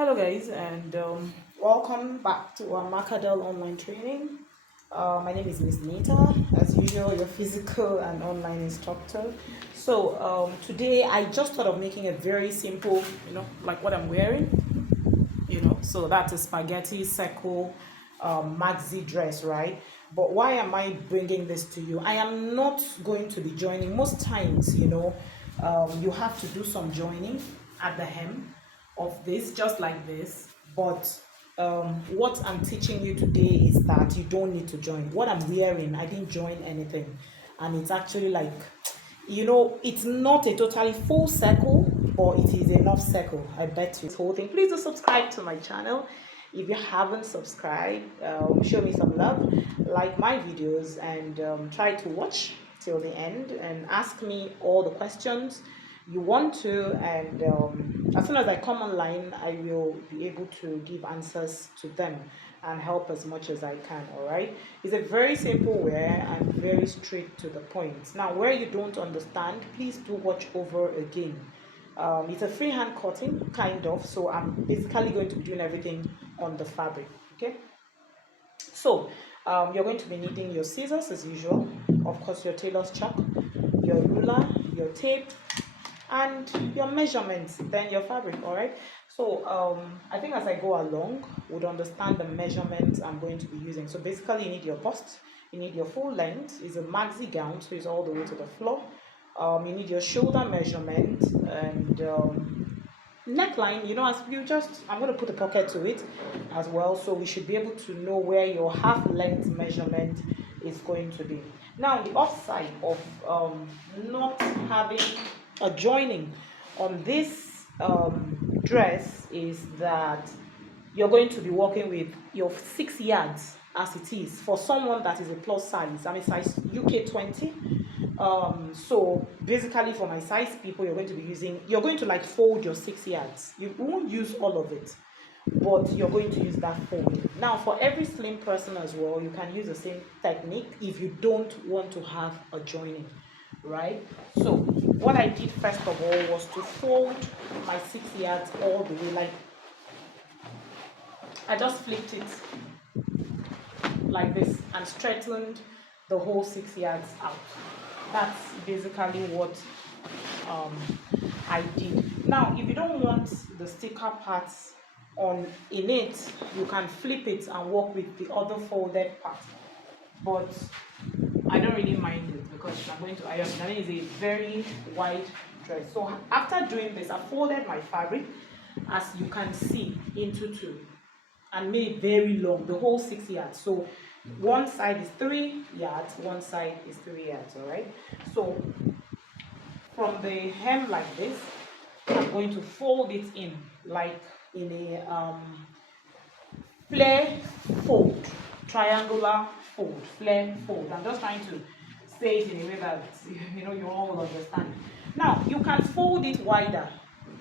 Hello guys, and welcome back to our Macadel online training. My name is Miss Nita, as usual, your physical and online instructor. So today I just thought of making a very simple, like what I'm wearing, so that's a spaghetti circle maxi dress, right? But why am I bringing this to you? I am not going to be joining. Most times, you have to do some joining at the hem of this, just like this. But what I'm teaching you today is that you don't need to join. What I'm wearing, I didn't join anything, and it's actually like, it's not a totally full circle, but it is enough circle, I bet you. This whole thing, please do subscribe to my channel if you haven't subscribed. Show me some love, like my videos, and try to watch till the end and ask me all the questions you want to, and as soon as I come online, I will be able to give answers to them and help as much as I can. All right, it's a very simple wear and very straight to the point. Now, where you don't understand, please do watch over again. It's a freehand cutting, kind of, so I'm basically going to be doing everything on the fabric. Okay, so you're going to be needing your scissors as usual, of course your tailor's chalk, your ruler, your tape, and your measurements, then your fabric. All right, so I think as I go along would understand the measurements I'm going to be using. So basically you need your bust, you need your full length. It's a maxi gown, so it's all the way to the floor. You need your shoulder measurement and neckline. As you just, I'm going to put a pocket to it as well, so we should be able to know where your half length measurement is going to be. Now, the offside of not having a joining on this dress is that you're going to be working with your 6 yards as it is for someone that is a plus size. I'm a size UK 20. So basically for my size people, you're going to like fold your 6 yards. You won't use all of it, but you're going to use that fold. Now, for every slim person as well, you can use the same technique if you don't want to have a joining, right? So what I did first of all was to fold my 6 yards all the way. Like, I just flipped it like this and straightened the whole 6 yards out. That's basically what I did. Now, if you don't want the sticker parts in it, you can flip it and work with the other folded part. But I don't really mind it because I'm going to iron it. And it is a very wide dress. So after doing this, I folded my fabric, as you can see, into two and made it very long, the whole 6 yards. So one side is 3 yards, one side is 3 yards. All right, so from the hem like this, I'm going to fold it in like in a flare fold, triangular fold, flare fold. I'm just trying to say it in a way that you all will understand. Now, you can fold it wider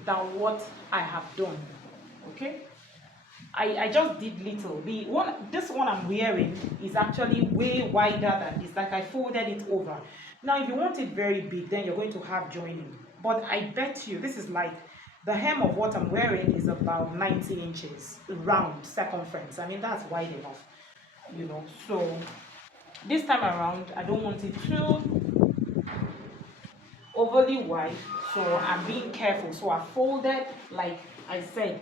than what I have done. Okay, I just did little. This one I'm wearing is actually way wider than this. Like, I folded it over. Now, if you want it very big, then you're going to have joining. But I bet you this is like, the hem of what I'm wearing is about 90 inches round circumference. I mean, that's wide enough, So this time around, I don't want it too overly wide, so I'm being careful. So I folded, like I said,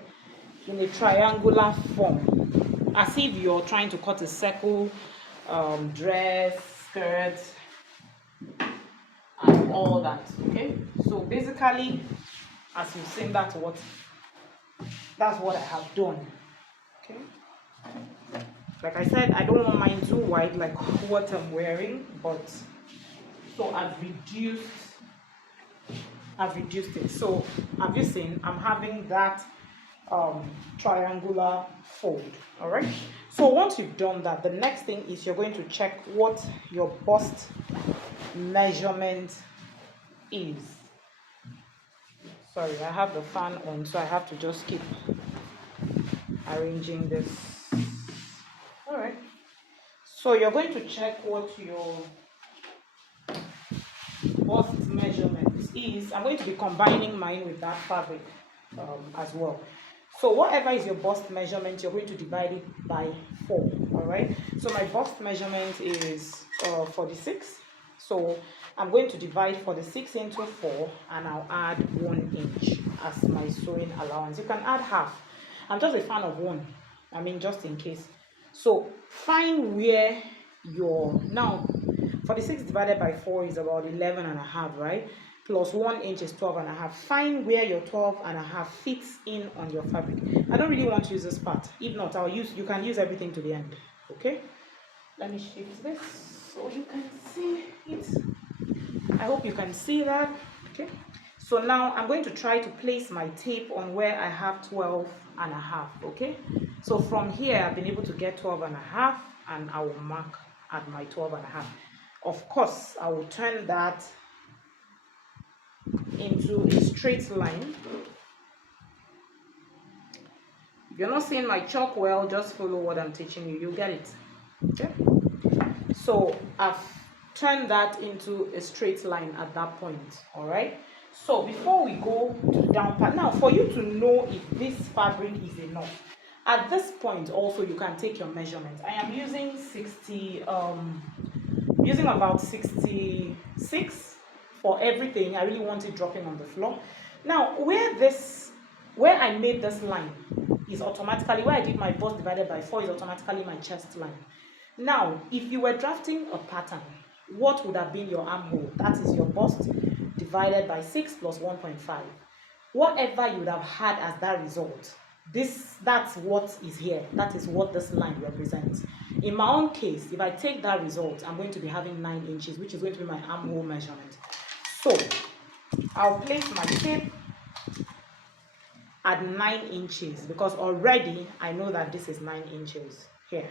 in a triangular form, as if you're trying to cut a circle dress, skirt, and all that. Okay, so basically, as you've seen, that's what I have done. Okay, like I said, I don't want mine too wide like what I'm wearing, but so I've reduced it. So have you seen, I'm having that triangular fold. All right, so once you've done that, the next thing is you're going to check what your bust measurement is. Sorry, I have the fan on, so I have to just keep arranging this. All right, so you're going to check what your bust measurement is. I'm going to be combining mine with that fabric as well. So whatever is your bust measurement, you're going to divide it by 4. All right. So my bust measurement is 46. So I'm going to divide 46 into 4, and I'll add 1 inch as my sewing allowance. You can add half. I'm just a fan of 1. I mean, just in case. So find where your, now 46 divided by 4 is about 11 and a half, right? Plus 1 inch is 12 and a half. Find where your 12 and a half fits in on your fabric. I don't really want to use this part. If not, you can use everything to the end. Okay, let me shift this so you can see it. I hope you can see that. Okay, so now I'm going to try to place my tape on where I have 12 and a half. Okay, so from here I've been able to get 12 and a half, and I will mark at my 12 and a half. Of course, I will turn that into a straight line. If you're not seeing my chalk well, just follow what I'm teaching you, you'll get it. Okay, so I've turned that into a straight line at that point. All right, so before we go to the down part, now for you to know if this fabric is enough, at this point also you can take your measurement. I am using using about 66 for everything. I really want it dropping on the floor. Now where I made this line is automatically, where I did my bust divided by 4 is automatically my chest line. Now if you were drafting a pattern, what would have been your armhole? That is your bust divided by 6 plus 1.5. Whatever you would have had as that result, that's what is here. That is what this line represents. In my own case, if I take that result, I'm going to be having 9 inches, which is going to be my armhole measurement. So I'll place my tape at 9 inches because already I know that this is 9 inches here,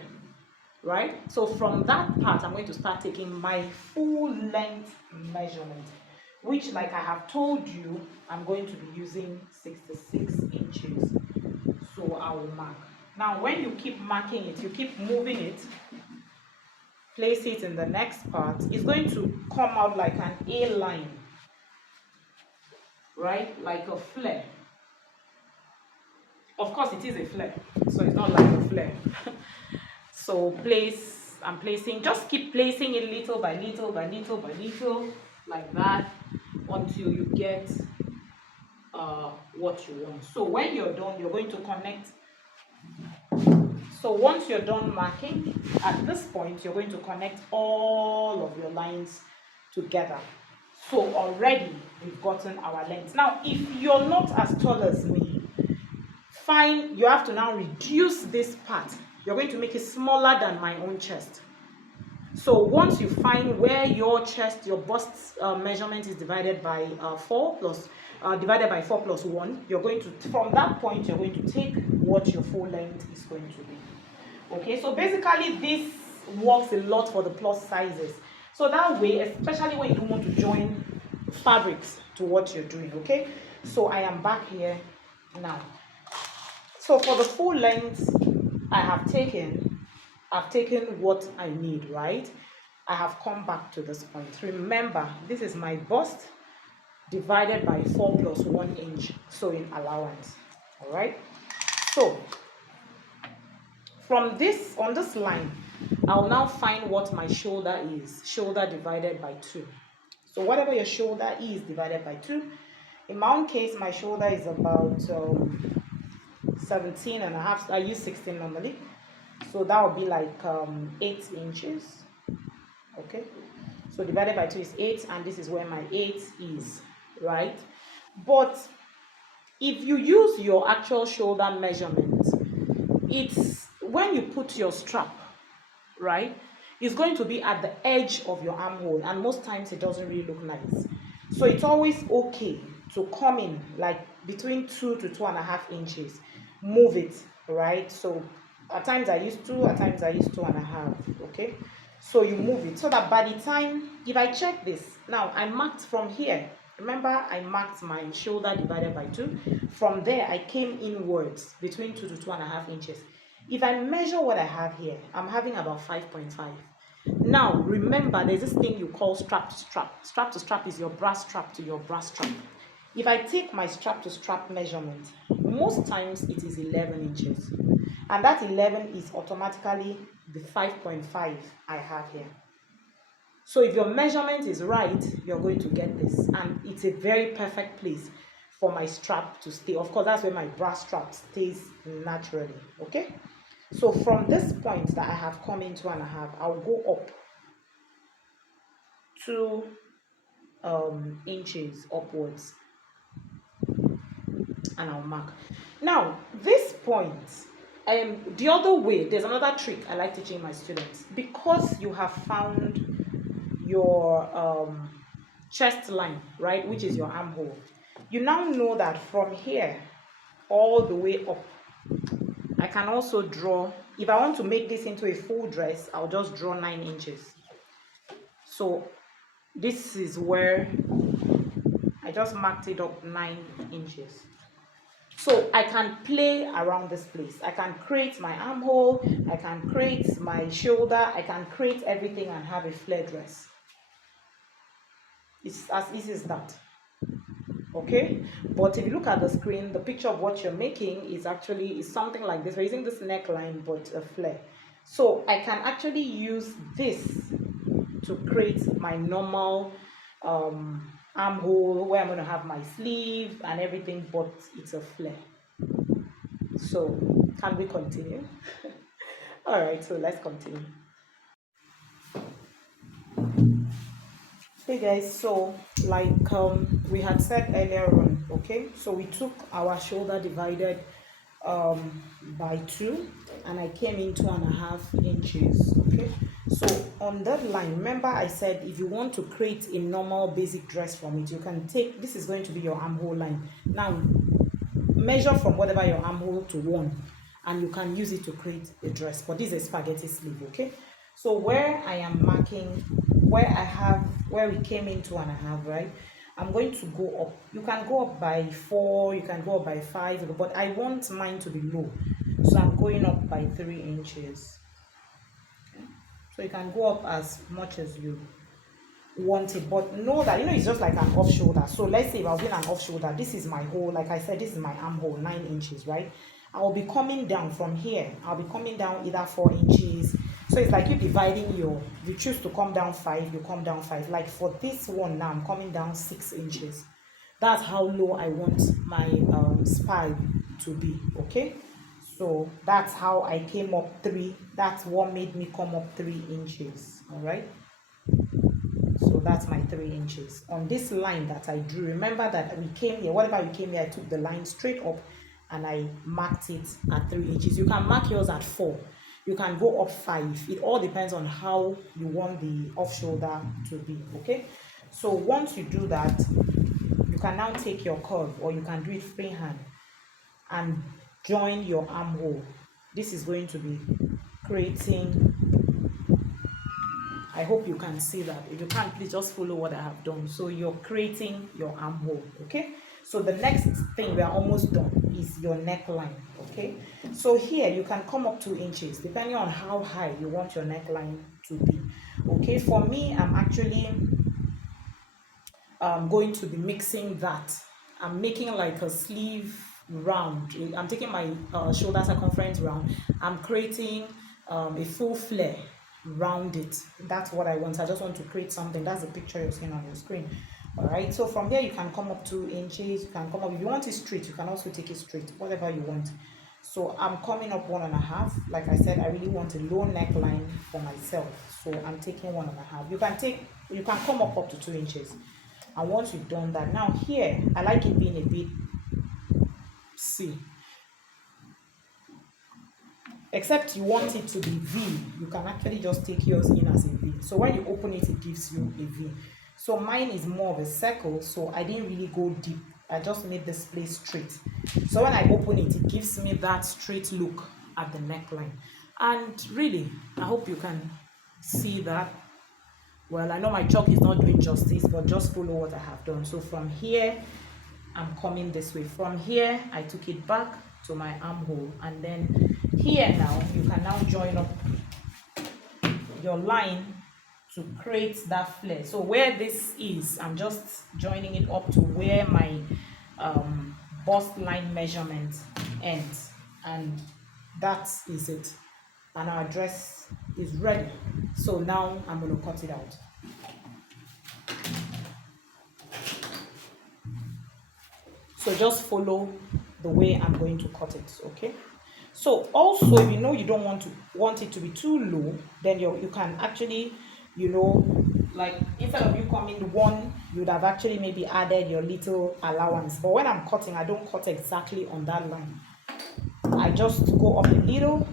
right? So from that part, I'm going to start taking my full length measurement, which, like I have told you, I'm going to be using 66 inches. So I will mark. Now when you keep marking it, you keep moving it, place it in the next part, it's going to come out like an A line, right? Like a flare. Of course it is a flare, so it's not like a flare. So I'm placing, just keep placing it little by little by little by little, like that, until you get what you want. So when you're done, you're going to connect. So once you're done marking, at this point you're going to connect all of your lines together. So already we've gotten our length. Now if you're not as tall as me, fine, you have to now reduce this part. You're going to make it smaller than my own chest. So once you find where your chest, your bust measurement is divided by 4 plus 1, you're going to, from that point, you're going to take what your full length is going to be. Okay, so basically this works a lot for the plus sizes. So that way, especially when you don't want to join fabrics to what you're doing. Okay, so I am back here now. So for the full length, I've taken what I need, right? I have come back to this point. Remember, this is my bust divided by 4 plus 1 inch sewing allowance. All right. So from this, on this line, I'll now find what my shoulder is. Shoulder divided by 2. So whatever your shoulder is divided by 2. In my own case, my shoulder is about 17 and a half. I use 16 normally. So that would be like 8 inches. Okay. So divided by 2 is 8, and this is where my 8 is, right? But if you use your actual shoulder measurement, it's when you put your strap, right, it's going to be at the edge of your armhole, and most times it doesn't really look nice. So it's always okay to come in like between 2 to 2.5 inches. Move it, right? So at times I use 2, at times I use 2.5. Okay, so you move it so that by the time, if I check this now, I marked from here. Remember, I marked my shoulder divided by 2. From there, I came inwards between 2 to 2.5 inches. If I measure what I have here, I'm having about 5.5. Now, remember, there's this thing you call strap to strap. Strap to strap is your brass strap to your brass strap. if I take my strap to strap measurement, most times it is 11 inches. And that 11 is automatically the 5.5 I have here. So if your measurement is right, you're going to get this. And it's a very perfect place for my strap to stay. Of course, that's where my bra strap stays naturally, okay? So from this point that I have come in 2.5, I'll go up 2 inches upwards, and I'll mark. Now, this point, the other way, there's another trick I like teaching my students. Because you have found your chest line, right, which is your armhole, you now know that from here all the way up, I can also draw. If I want to make this into a full dress, I'll just draw 9 inches. So this is where I just marked it up 9 inches. So I can play around this place. I can create my armhole, I can create my shoulder, I can create everything and have a flare dress. It's as easy as that. Okay, but if you look at the screen, the picture of what you're making is actually something like this. We're using this neckline but a flare. So I can actually use this to create my normal armhole where I'm going to have my sleeve and everything, but it's a flare. So can we continue? All right, so let's continue. Hey guys, so like we had said earlier on, okay, so we took our shoulder divided by 2 and I came in 2.5 inches. Okay, so on that line, remember I said if you want to create a normal basic dress from it, you can take, this is going to be your armhole line. Now measure from whatever your armhole to 1 and you can use it to create a dress, but this is a spaghetti sleeve. Okay, so where I am marking, where we came in 2.5, right, I'm going to go up. You can go up by 4, you can go up by 5, but I want mine to be low, so I'm going up by 3 inches. Okay. So you can go up as much as you want it, but know that, it's just like an off shoulder. So let's say if I was doing an off shoulder, this is my hole, like I said, this is my armhole, 9 inches, right? I will be coming down from here. I'll be coming down either 4 inches. So it's like you dividing you choose to come down 5, you come down 5. Like for this one now, I'm coming down 6 inches. That's how low I want my spine to be. Okay, so that's how I came up 3. That's what made me come up 3 inches. All right, so that's my 3 inches on this line that I drew. Remember that we came here, whatever we came here, I took the line straight up and I marked it at 3 inches. You can mark yours at 4. You can go up 5. It all depends on how you want the off shoulder to be. Okay, so once you do that, you can now take your curve, or you can do it freehand and join your armhole. This is going to be creating, I hope you can see that. If you can't, please just follow what I have done. So you're creating your armhole. Okay, so the next thing, we are almost done, is your neckline. Okay, so here you can come up 2 inches depending on how high you want your neckline to be. Okay, for me, I'm actually going to be mixing that. I'm making like a sleeve round. I'm taking my shoulder circumference round. I'm creating a full flare round it. That's what I want. I just want to create something. That's the picture you're seeing on your screen. All right, so from there you can come up 2 inches. You can come up, if you want it straight, you can also take it straight, whatever you want. So I'm coming up 1.5. Like I said, I really want a low neckline for myself, so I'm taking 1.5. You can come up to 2 inches. And once you've done that, now here I like it being a bit, see, except you want it to be V, you can actually just take yours in as a V. So when you open it, it gives you a V. So mine is more of a circle, so I didn't really go deep. I just made this place straight. So when I open it, it gives me that straight look at the neckline. And really, I hope you can see that. Well, I know my chalk is not doing justice, but just follow what I have done. So from here, I'm coming this way. From here, I took it back to my armhole. And then here now, you can now join up your line to create that flare. So where this is, I'm just joining it up to where my bust line measurement ends, and that is it, and our dress is ready. So now I'm going to cut it out. So just follow the way I'm going to cut it, okay? So also, if you know you don't want it to be too low, then you can actually, like instead of you coming one, you'd have actually maybe added your little allowance. But when I'm cutting, I don't cut exactly on that line. I just go up a little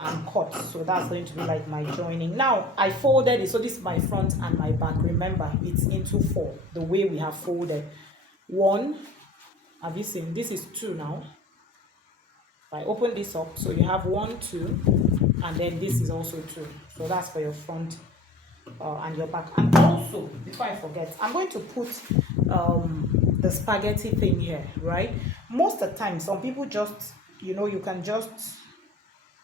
and cut. So that's going to be like my joining. Now I folded it, so this is my front and my back. Remember, it's into 4 the way we have folded. 1, have you seen? This is 2 now. I open this up, so you have 1, 2, and then this is also 2. So that's for your front and your back. And also, before I forget, I'm going to put the spaghetti thing here, right? Most of the time, some people just, you can just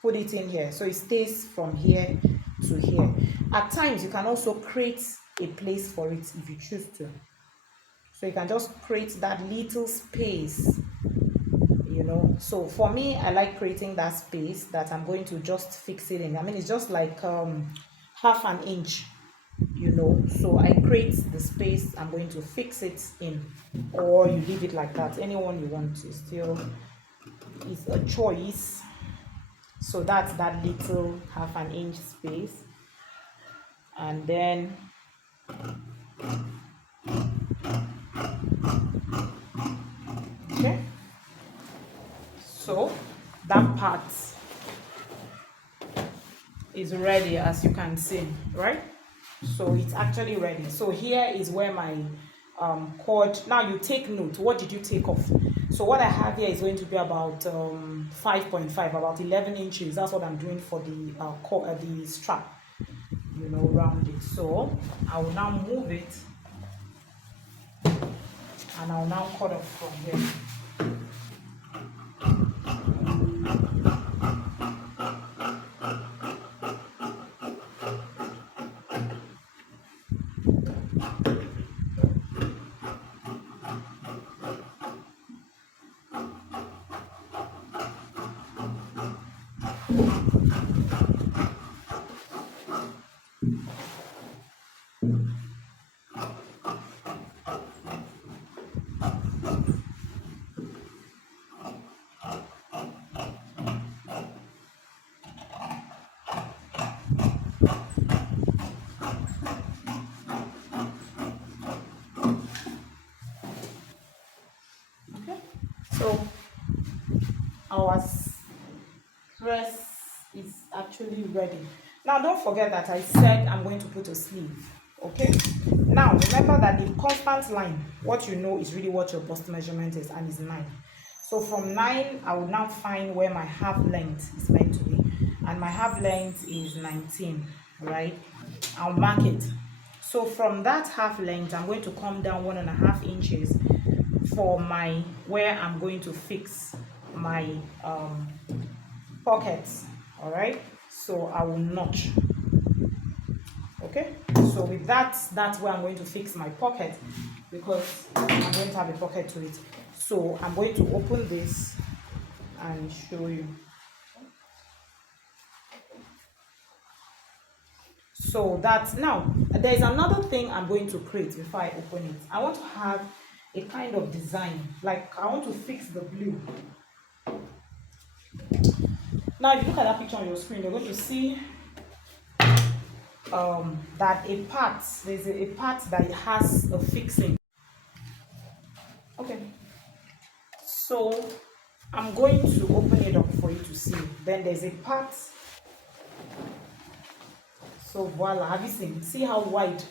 put it in here, so it stays from here to here. At times, you can also create a place for it if you choose to. So you can just create that little space. So for me, I like creating that space that I'm going to just fix it in. I mean, it's just like half an inch, so I create the space I'm going to fix it in, or you leave it like that. Anyone you want to, still is a choice. So that's that little half an inch space, and then okay, so that part is ready, as you can see, right? So it's actually ready. So here is where my cord. Now you take note, what did you take off? So what I have here is going to be about 5.5, about 11 inches. That's what I'm doing for the strap, around it. So I will now move it, and I'll now cut off from here. So our dress is actually ready. Now don't forget that I said I'm going to put a sleeve. Okay, now remember that the constant line, what is really what your bust measurement is, and is 9. So from 9, I will now find where my half length is meant to be, and my half length is 19, right? I'll mark it. So from that half length, I'm going to come down 1.5 inches for where I'm going to fix my pockets. All right, so I will notch. Okay, so with that's where I'm going to fix my pocket, because I'm going to have a pocket to it. So I'm going to open this and show you. So that's now there's another thing I'm going to create before I open it. I want to have a kind of design, like I want to fix the blue. Now if you look at that picture on your screen, you're going to see that there's a part that has a fixing. Okay, so I'm going to open it up for you to see. Then there's a part. So voila, have you seen? See how wide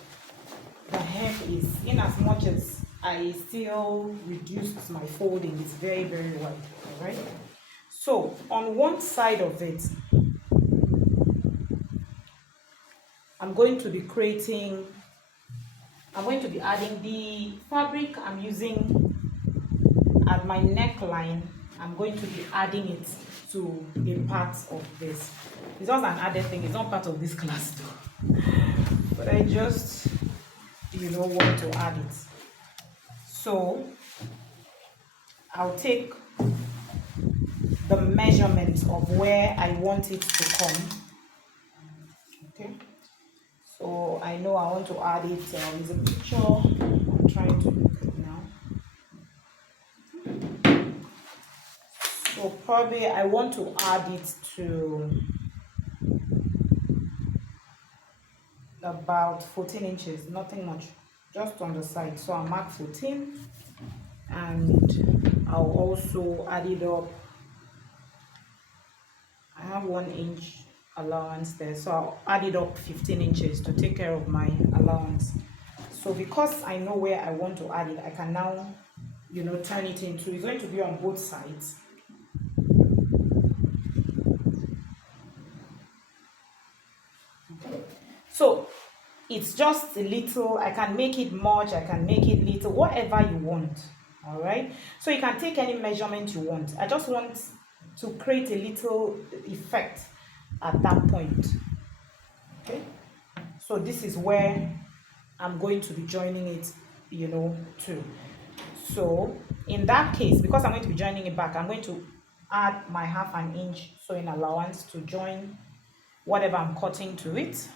the hem is? In as much as I still reduced my folding, it's very, very wide. All right. So on one side of it, I'm going to be adding the fabric I'm using at my neckline. I'm going to be adding it to a part of this. It's just an added thing. It's not part of this class though. But I just, want to add it. So I'll take the measurements of where I want it to come. Okay, so I know I want to add it. There's a picture I'm trying to look at now. So probably I want to add it to about 14 inches, nothing much, just on the side. So I'll mark 14, and I'll also add it up. I have 1 inch allowance there, so I'll add it up 15 inches to take care of my allowance. So because I know where I want to add it, I can now, turn it into, it's going to be on both sides. Okay. So it's just a little, I can make it much, I can make it little, whatever you want. All right, so you can take any measurement you want. I just want to create a little effect at that point. Okay, so this is where I'm going to be joining it, to. So in that case, because I'm going to be joining it back, I'm going to add my 1/2 inch sewing allowance to join whatever I'm cutting to it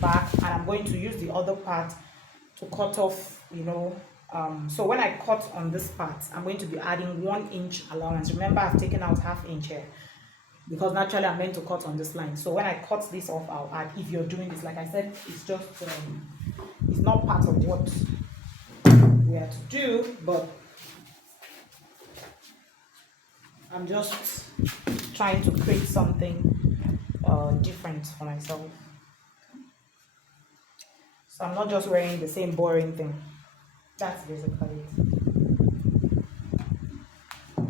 back, and I'm going to use the other part to cut off, so when I cut on this part, I'm going to be adding 1 inch allowance. Remember, I've taken out 1/2 inch here because naturally I'm meant to cut on this line. So when I cut this off, I'll add. If you're doing this, like I said, it's just it's not part of what we have to do, but I'm just trying to create something different for myself. So I'm not just wearing the same boring thing. That's basically it.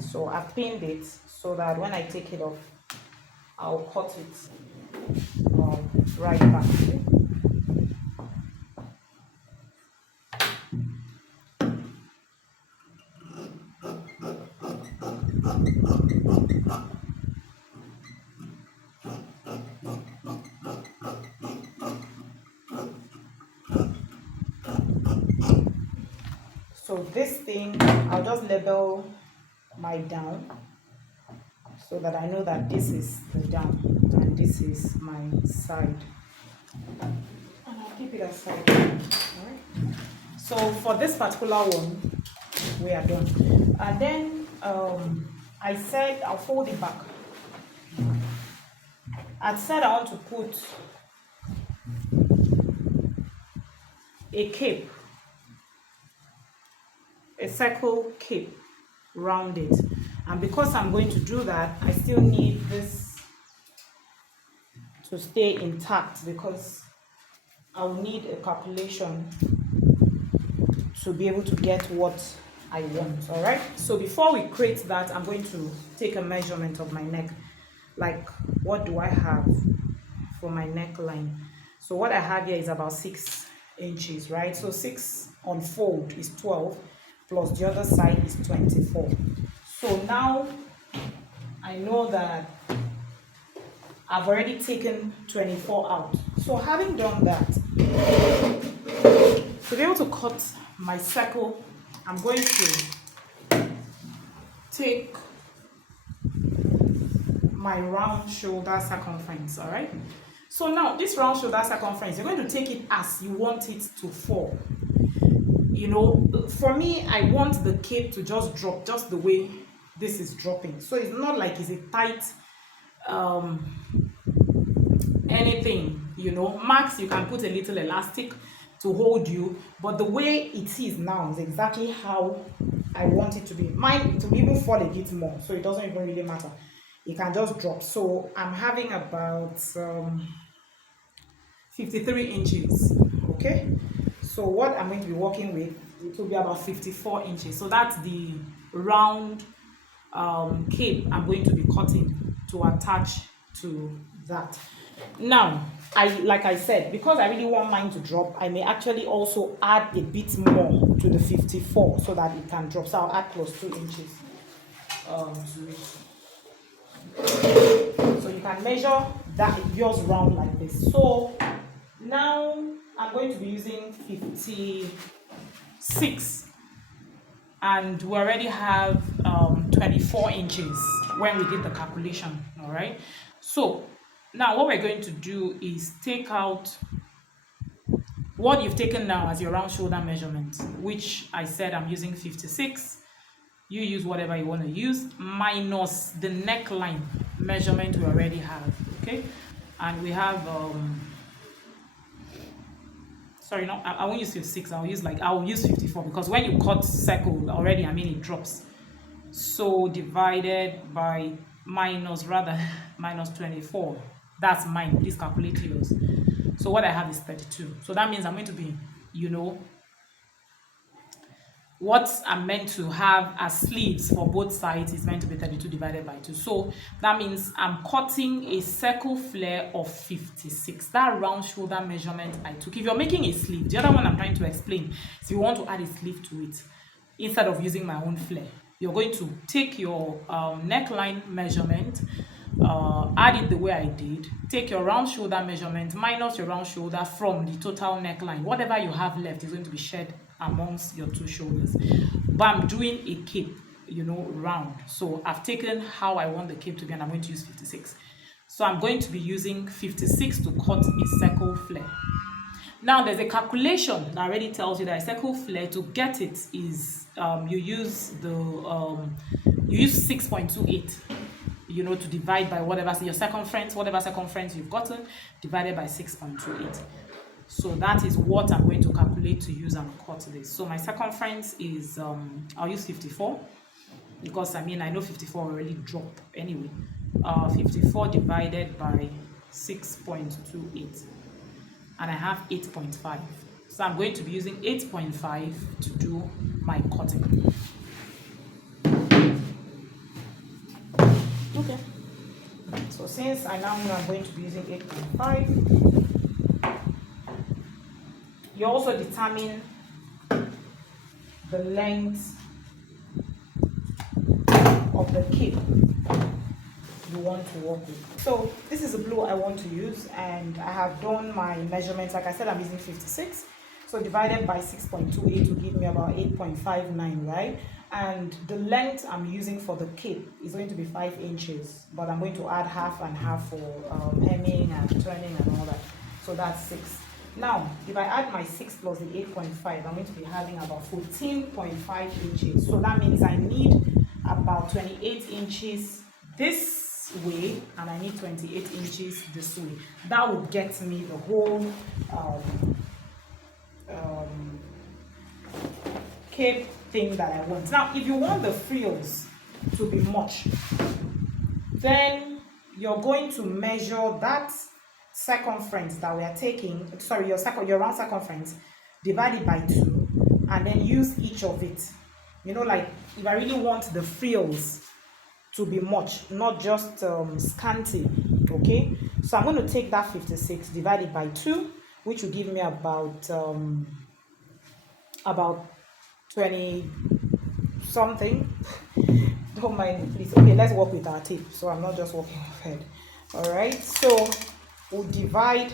So I've pinned it so that when I take it off, I'll cut it right back. So this thing, I'll just label my down so that I know that this is the down and this is my side. And I'll keep it aside. Alright. So for this particular one, we are done. And then I said I'll fold it back. I said I want to put a cape, a circle cape round it, and because I'm going to do that, I still need this to stay intact because I'll need a calculation to be able to get what I want. All right, so before we create that, I'm going to take a measurement of my neck. Like, what do I have for my neckline? So what I have here is about 6 inches, right? So 6 on fold is 12 plus the other side is 24. So now I know that I've already taken 24 out. So having done that, to be able to cut my circle, I'm going to take my round shoulder circumference. All right, so now this round shoulder circumference, you're going to take it as you want it to fall. For me, I want the cape to just drop just the way this is dropping. So it's not like it's a tight anything. Max, you can put a little elastic to hold you, but the way it is now is exactly how I want it to be. Mine to even fall a bit more, so it doesn't even really matter. It can just drop. So I'm having about 53 inches. Okay, so what I'm going to be working with, it will be about 54 inches. So that's the round cape I'm going to be cutting to attach to that. Now, like I said, because I really want mine to drop, I may actually also add a bit more to the 54 so that it can drop. So I'll add plus 2 inches to it. So you can measure that yours round like this. So now I'm going to be using 6, and we already have 24 inches when we did the calculation. All right, so now what we're going to do is take out what you've taken now as your round shoulder measurement, which I said I'm using 56. You use whatever you want to use, minus the neckline measurement we already have. Okay, and we have sorry, no, I won't use 56. I'll use 54, because when you cut circle already, I mean, it drops. So divided by minus 24. That's mine. Please calculate yours. So what I have is 32. So that means I'm going to be, what I'm meant to have as sleeves for both sides is meant to be 32 divided by 2. So that means I'm cutting a circle flare of 56. That round shoulder measurement I took. If you're making a sleeve, the other one I'm trying to explain is you want to add a sleeve to it instead of using my own flare. You're going to take your neckline measurement, add it the way I did, take your round shoulder measurement minus your round shoulder from the total neckline. Whatever you have left is going to be shared amongst your two shoulders. But I'm doing a cape, round. So I've taken how I want the cape to be, and I'm going to use 56. So I'm going to be using 56 to cut a circle flare. Now there's a calculation that already tells you that a circle flare, to get it, is you use 6.28, to divide by whatever circumference you've gotten, divided by 6.28. So that is what I'm going to calculate to use and cut this. So my circumference is I'll use 54, because I know 54 already dropped anyway. 54 divided by 6.28, and I have 8.5. So I'm going to be using 8.5 to do my cutting. Okay. So since I now know I'm going to be using 8.5, you also determine the length of the cape you want to work with. So this is the blue I want to use, and I have done my measurements. Like I said, I'm using 56. So divided by 6.28 will give me about 8.59, right? And the length I'm using for the cape is going to be 5 inches, but I'm going to add half and half for hemming and turning and all that. So that's 6. Now, if I add my 6 plus the 8.5, I'm going to be having about 14.5 inches. So that means I need about 28 inches this way, and I need 28 inches this way. That would get me the whole cape thing that I want. Now, if you want the frills to be much, then you're going to measure that circumference that we are taking, your round circumference, divide it by 2, and then use each of it. Like if I really want the frills to be much, not just scanty, okay? So I'm going to take that 56, divide it by 2, which will give me about 20 something. Don't mind, please. Okay, let's work with our tape, so I'm not just working off head. All right, so we'll divide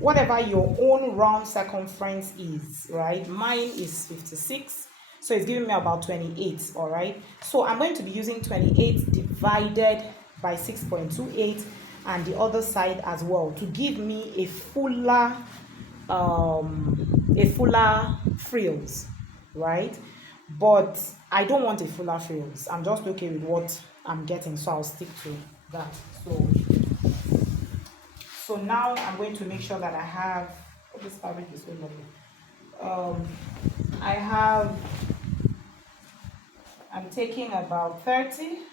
whatever your own round circumference is, right? Mine is 56, so it's giving me about 28. All right, so I'm going to be using 28 divided by 6.28 and the other side as well, to give me a fuller frills, right? But I don't want a fuller frills. I'm just okay with what I'm getting, so I'll stick to that. So now I'm going to make sure that I have, oh, this fabric is so lovely. I'm taking about 30,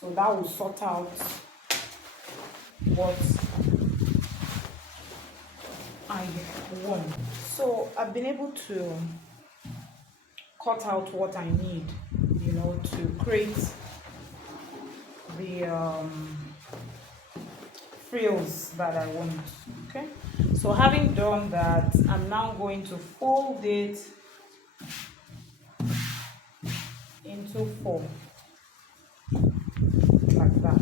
so that will sort out what I want. So I've been able to cut out what I need, to create the frills that I want. Okay, so having done that, I'm now going to fold it into 4, like that.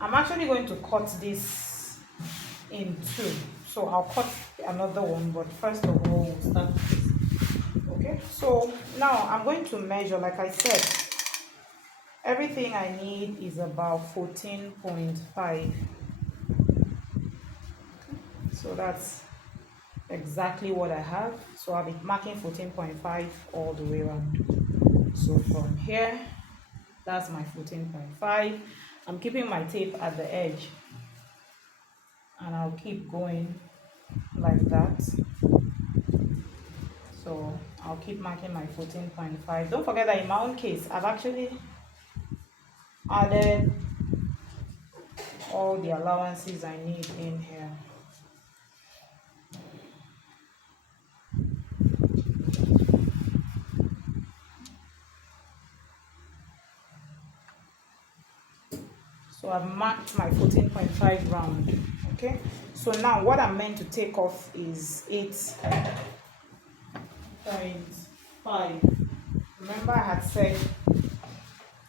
I'm actually going to cut this in 2, so I'll cut another one, but first of all we'll start with this. Okay, so now I'm going to measure. Like I said, everything I need is about 14.5. So that's exactly what I have. So I'll be marking 14.5 all the way around. So from here, that's my 14.5. I'm keeping my tape at the edge, and I'll keep going like that. So I'll keep marking my 14.5. Don't forget that in my own case, I've actually added all the allowances I need in here. So I've marked my 14.5 round. Okay, so now what I'm meant to take off is 8.5. Remember I had said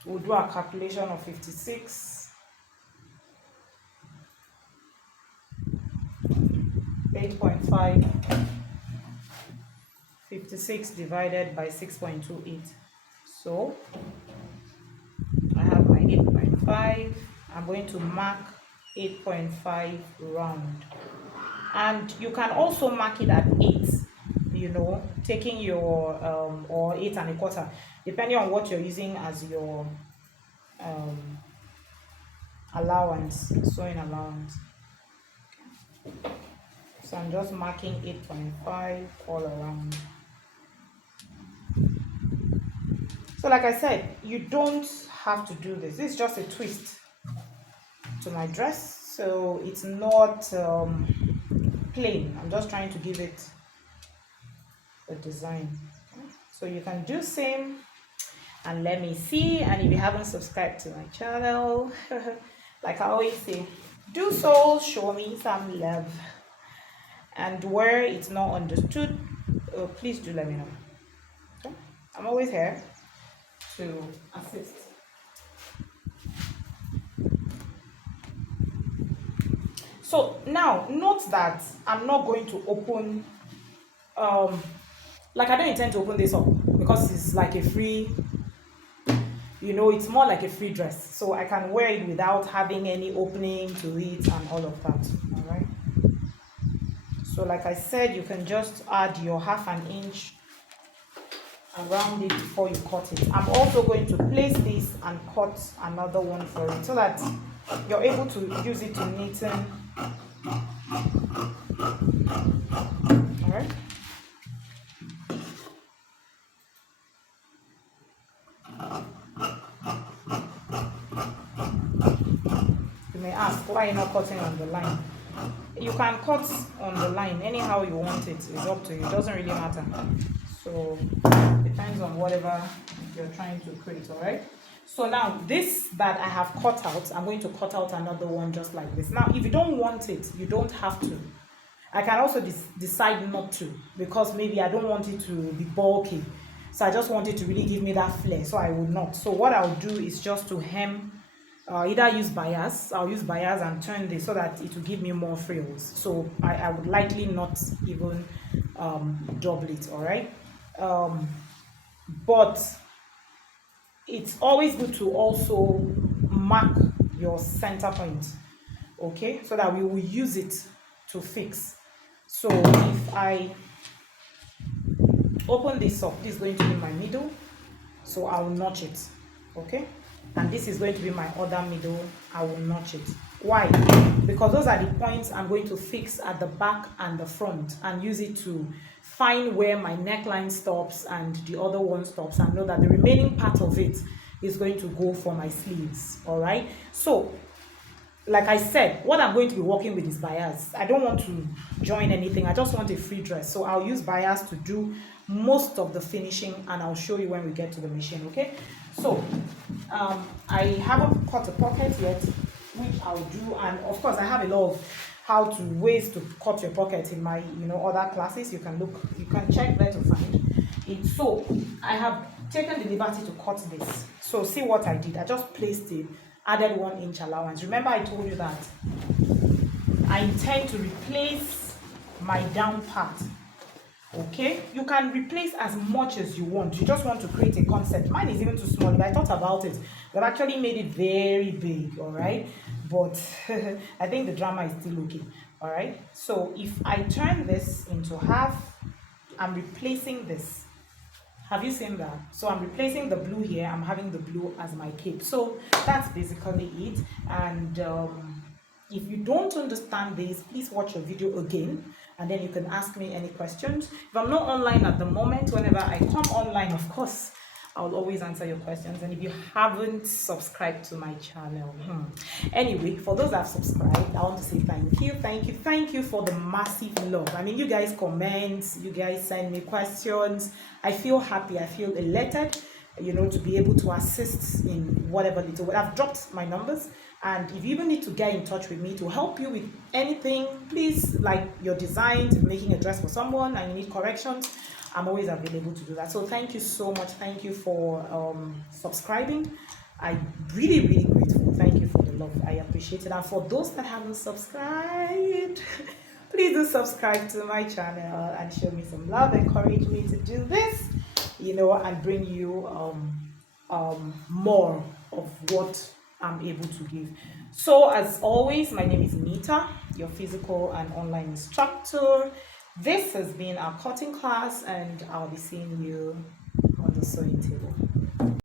we'll do a calculation of 56. 8.5, 56 divided by 6.28. So I have my 8.5. I'm going to mark 8.5 round, and you can also mark it at 8, you know, taking your or 8.25, depending on what you're using as your allowance, sewing allowance. So I'm just marking 8.5 all around. So like I said, you don't have to do this. This is just a twist to my dress, so it's not plain. I'm just trying to give it a design. Okay. So you can do same, and let me see. And if you haven't subscribed to my channel, like I always say, do so, show me some love. And where it's not understood, please do let me know. Okay, I'm always here to assist. So now note that I'm not going to open like I don't intend to open this up, because it's like a free, you know, it's more like a free dress, so I can wear it without having any opening to it and all of that. All right, so like I said, you can just add your half an inch around it before you cut it. I'm also going to place this and cut another one for it, so that you're able to use it to knit in. All right, you may ask, why are you not cutting on the line? You can cut on the line anyhow you want it. It's up to you. It doesn't really matter. So depends on whatever you're trying to create. All right, so now this that I have cut out, I'm going to cut out another one just like this. Now if you don't want it, you don't have to. I can also decide not to, because maybe I don't want it to be bulky, so I just want it to really give me that flair, so I will not. So what I'll do is just to hem, either use bias, I'll use bias and turn this so that it will give me more frills. So I would likely not even double it. All right, but it's always good to also mark your center point, okay, so that we will use it to fix. So if I open this up, this is going to be my middle, so I will notch it, okay, and this is going to be my other middle. I will notch it. Why? Because those are the points I'm going to fix at the back and the front, and use it to find where my neckline stops and the other one stops, and know that the remaining part of it is going to go for my sleeves. All right, so like I said, what I'm going to be working with is bias. I don't want to join anything. I just want a free dress. So I'll use bias to do most of the finishing, and I'll show you when we get to the machine, okay? So I haven't cut a pocket yet, which I'll do. And of course, I have a lot of ways to cut your pocket in my, you know, other classes. You can check there to find it. So I have taken the liberty to cut this. So see what I did. I just placed it, added 1 inch allowance. Remember I told you that I intend to replace my down part. Okay, you can replace as much as you want. You just want to create a concept. Mine is even too small, but I thought about it. I've actually made it very big, all right? But I think the drama is still okay, all right? So if I turn this into half, I'm replacing this. Have you seen that? So I'm replacing the blue here. I'm having the blue as my cape. So that's basically it. And if you don't understand this, please watch the video again, and then you can ask me any questions. If I'm not online at the moment, whenever I come online, of course, I'll always answer your questions. And if you haven't subscribed to my channel, anyway, for those that have subscribed, I want to say thank you for the massive love. I mean, you guys comment, you guys send me questions. I feel happy, I feel elated, you know, to be able to assist in whatever little way. I've dropped my numbers, and if you even need to get in touch with me to help you with anything, please, like your designs, making a dress for someone and you need corrections, I'm always available to do that. So thank you so much. Thank you for subscribing. I'm really grateful. Thank you for the love. I appreciate it. And for those that haven't subscribed, please do subscribe to my channel and show me some love. Encourage me to do this, you know, and bring you more of what I'm able to give. So as always, my name is Nita, your physical and online instructor. This has been our cutting class, and I'll be seeing you on the sewing table.